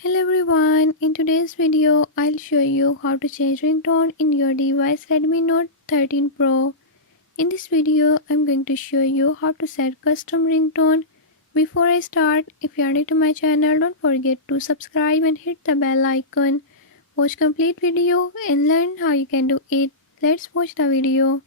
Hello everyone, in today's video I'll show you how to change ringtone in your device Redmi Note 13 Pro. In this video I'm going to show you how to set custom ringtone. Before I start, if you are new to my channel, don't forget to subscribe and hit the bell icon. Watch complete video and learn how you can do it. Let's watch the video.